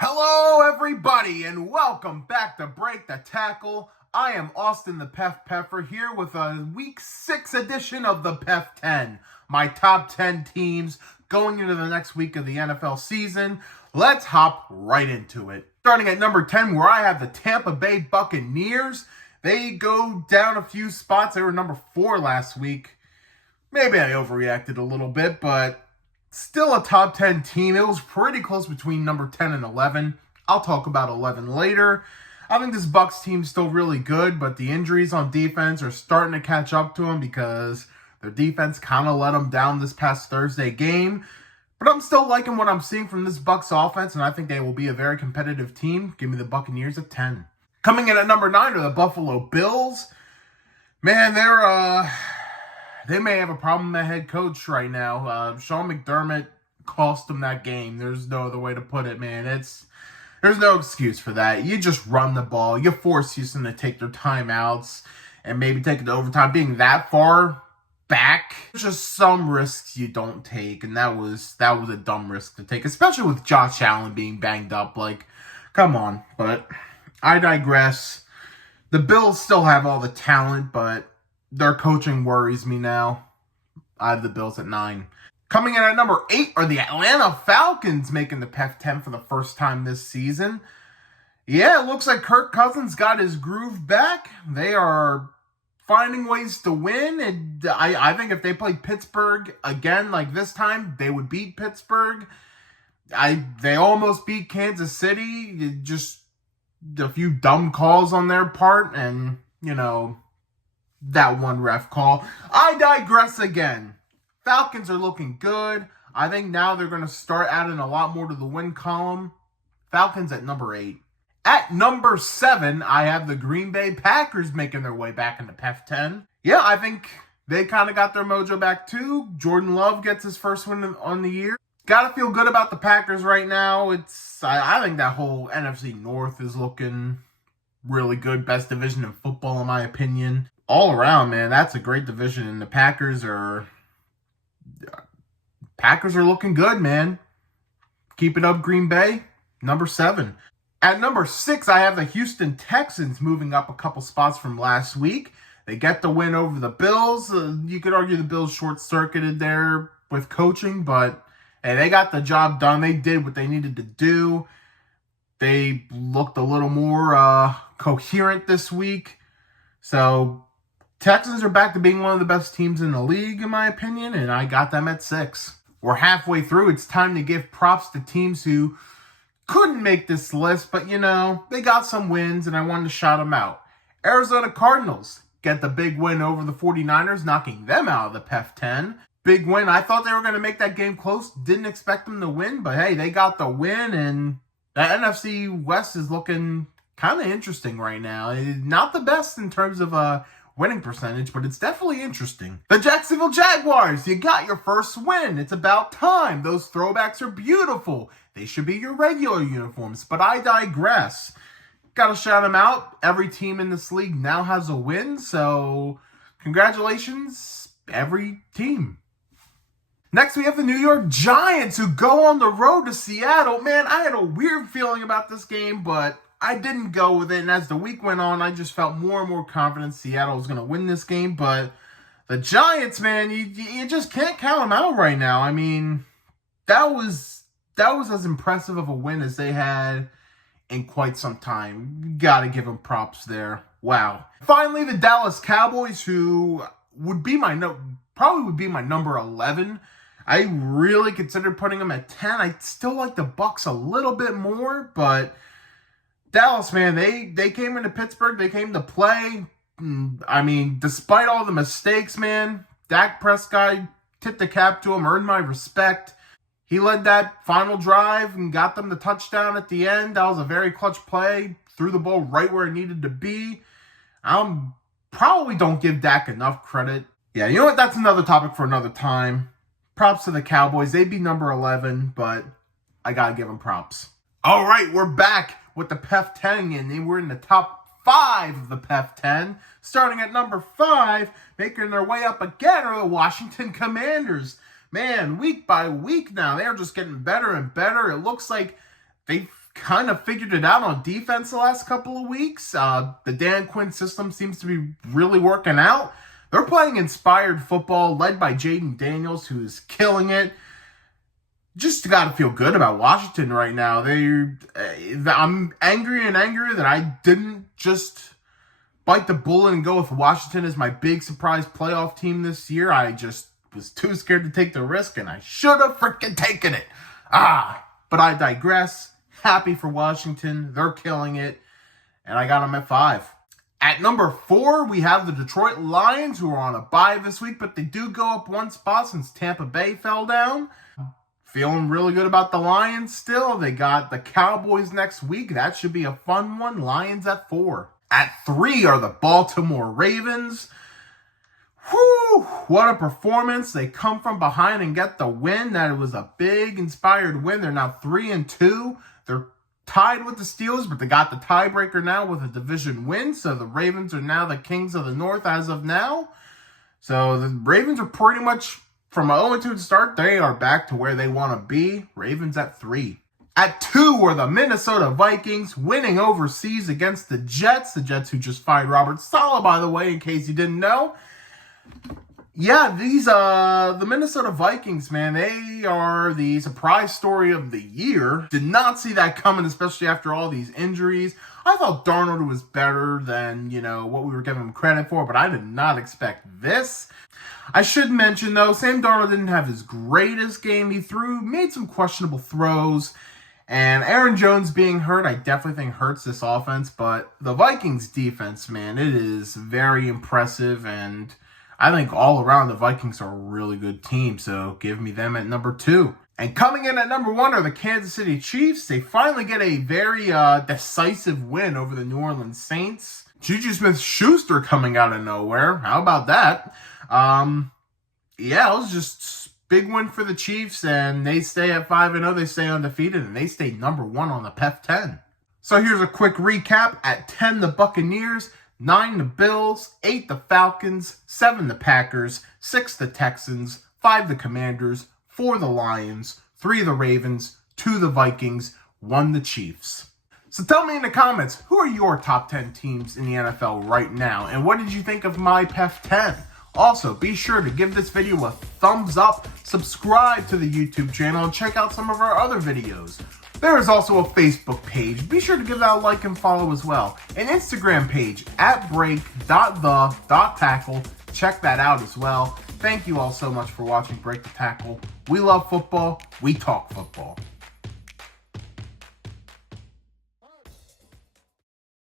Hello, everybody, and welcome back to Break the Tackle. I am Austin the PEF Peffer here with a Week 6 edition of the PEF 10. My top 10 teams going into the next week of the NFL season. Let's hop right into it. Starting at number 10, where I have the Tampa Bay Buccaneers. They go down a few spots. They were number 4 last week. Maybe I overreacted a little bit, but still a top 10 team. It was pretty close between number 10 and 11. I'll talk about 11 later. I think this Bucs team's still really good, but the injuries on defense are starting to catch up to them because their defense kind of let them down this past Thursday game. But I'm still liking what I'm seeing from this Bucs offense, and I think they will be a very competitive team. Give me the Buccaneers at 10. Coming in at number 9 are the Buffalo Bills. Man, they may have a problem at head coach right now. Sean McDermott cost them that game. There's no other way to put it, man. There's no excuse for that. You just run the ball. You force Houston to take their timeouts and maybe take it to overtime. Being that far back, there's just some risks you don't take, and that was a dumb risk to take, especially with Josh Allen being banged up. Like, come on. But I digress. The Bills still have all the talent, but their coaching worries me now. I have the Bills at 9. Coming in at number 8 are the Atlanta Falcons, making the PEF 10 for the first time this season. Yeah, it looks like Kirk Cousins got his groove back. They are finding ways to win. And I think if they played Pittsburgh again like this time, they would beat Pittsburgh. They almost beat Kansas City. Just a few dumb calls on their part and, that one ref call. I digress again. Falcons are looking good. I think now they're going to start adding a lot more to the win column. Falcons at number 8. At number 7, I have the Green Bay Packers making their way back into PEF 10. Yeah, I think they kind of got their mojo back too. Jordan Love gets his first win on the year. Gotta feel good about the Packers right now. I think that whole NFC North is looking really good. Best division in football, in my opinion. All around, man, that's a great division, and the Packers are looking good, man. Keep it up, Green Bay. Number 7. At number 6, I have the Houston Texans moving up a couple spots from last week. They get the win over the Bills. You could argue the Bills short-circuited there with coaching, but hey, they got the job done. They did what they needed to do. They looked a little more coherent this week. So Texans are back to being one of the best teams in the league, in my opinion, and I got them at 6. We're halfway through. It's time to give props to teams who couldn't make this list, but, they got some wins, and I wanted to shout them out. Arizona Cardinals get the big win over the 49ers, knocking them out of the PEF 10. Big win. I thought they were going to make that game close. Didn't expect them to win, but hey, they got the win, and the NFC West is looking kind of interesting right now. Not the best in terms of winning percentage, but it's definitely interesting. The Jacksonville Jaguars, you got your first win. It's about time. Those throwbacks are beautiful. They should be your regular uniforms, but I digress. Gotta shout them out. Every team in this league now has a win, so congratulations, every team. Next, we have the New York Giants, who go on the road to Seattle. Man, I had a weird feeling about this game, but I didn't go with it, and as the week went on, I just felt more and more confident Seattle was going to win this game, but the Giants, man, you just can't count them out right now. I mean, that was as impressive of a win as they had in quite some time. Got to give them props there. Wow. Finally, the Dallas Cowboys, who probably would be my number 11. I really considered putting them at 10. I still like the Bucs a little bit more, but Dallas, man, they came into Pittsburgh. They came to play. I mean, despite all the mistakes, man, Dak Prescott tipped the cap to him, earned my respect. He led that final drive and got them the touchdown at the end. That was a very clutch play. Threw the ball right where it needed to be. Probably don't give Dak enough credit. Yeah, you know what? That's another topic for another time. Props to the Cowboys. They'd be number 11, but I got to give them props. All right, we're back with the PEF 10, and we're in the top 5 of the PEF 10. Starting at number 5, making their way up again are the Washington Commanders. Man, week by week now, they're just getting better and better. It looks like they've kind of figured it out on defense the last couple of weeks. The Dan Quinn system seems to be really working out. They're playing inspired football led by Jaden Daniels, who's killing it. Just got to feel good about Washington right now. I'm angry and angry that I didn't just bite the bullet and go with Washington as my big surprise playoff team this year. I just was too scared to take the risk, and I should have freaking taken it. But I digress. Happy for Washington. They're killing it. And I got them at 5. At number 4, we have the Detroit Lions, who are on a bye this week, but they do go up one spot since Tampa Bay fell down. Feeling really good about the Lions still. They got the Cowboys next week. That should be a fun one. Lions at 4. At 3 are the Baltimore Ravens. Whew, what a performance. They come from behind and get the win. That was a big, inspired win. They're now 3-2. They're tied with the Steelers, but they got the tiebreaker now with a division win. So the Ravens are now the kings of the North as of now. So the Ravens are pretty much, from a 0-2 start, they are back to where they want to be. Ravens at 3. At 2 are the Minnesota Vikings, winning overseas against the Jets. The Jets who just fired Robert Saleh, by the way, in case you didn't know. Yeah, the Minnesota Vikings, man, they are the surprise story of the year. Did not see that coming, especially after all these injuries. I thought Darnold was better than, what we were giving him credit for, but I did not expect this. I should mention, though, Sam Darnold didn't have his greatest game. He made some questionable throws, and Aaron Jones being hurt, I definitely think hurts this offense, but the Vikings defense, man, it is very impressive, and I think all around the Vikings are a really good team, so give me them at number 2. And coming in at number 1 are the Kansas City Chiefs. They finally get a very decisive win over the New Orleans Saints. Juju Smith-Schuster coming out of nowhere. How about that? It was just big win for the Chiefs, and they stay at 5-0. They stay undefeated, and they stay number 1 on the PEF 10. So here's a quick recap. At 10, the Buccaneers. 9, the Bills. 8, the Falcons. 7, the Packers. 6, the Texans. 5, the Commanders. 4, the Lions. 3, the Ravens. 2, the Vikings. 1, the Chiefs. So tell me in the comments, who are your top 10 teams in the NFL right now? And what did you think of my PEF 10? Also, be sure to give this video a thumbs up, subscribe to the YouTube channel, and check out some of our other videos. There is also a Facebook page. Be sure to give that a like and follow as well. An Instagram page, @break.the.tackle. Check that out as well. Thank you all so much for watching Break the Tackle. We love football. We talk football.